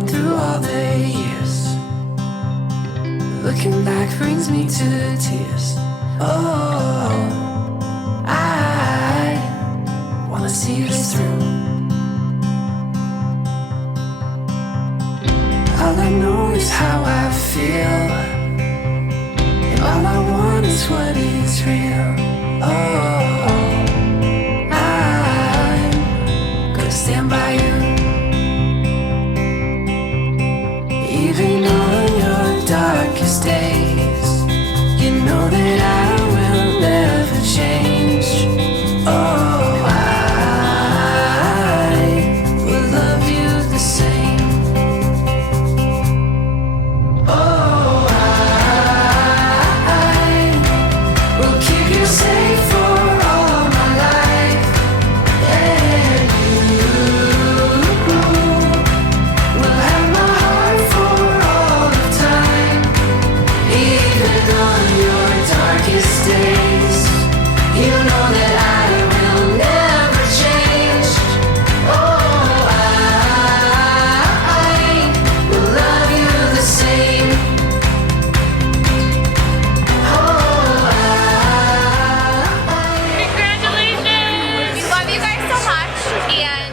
gone through all the years. Looking back brings me to tears. Oh, I wanna see this through. All I know is how I feel, and all I want is what is real. Oh, I'm gonna stand by you, even on your darkest days. You know that I will never change. Oh, I will love you the same. Oh, I will keep you safe for all my life, and you will have my heart for all of time. Even on your darkest days, you know that I will never change. Oh, I will love you the same. Oh, Congratulations! We love you guys so much, and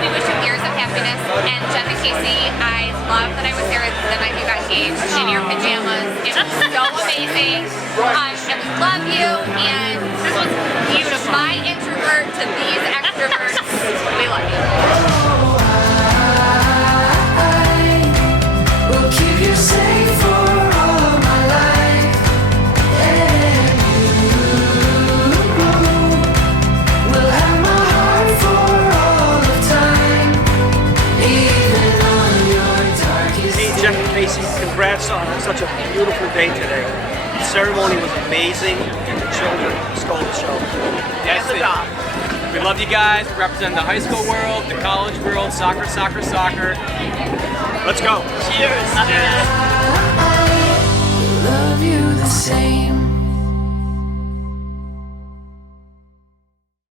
we wish you years of happiness. And Jen and Casey, I love that I was there the night you got engaged in your pajamas. It was so amazing. And we love you, and this was beautiful. My introvert to these extroverts, we love you. I will keep you safe for all my life, and you will have my heart for all of time, even on your darkest Hey, Jeff and Casey, congrats on such a beautiful day today. The ceremony was amazing, and the children stole the show. Yes, we love you guys. We represent the high school world, the college world, soccer, soccer, soccer. Let's go. Cheers.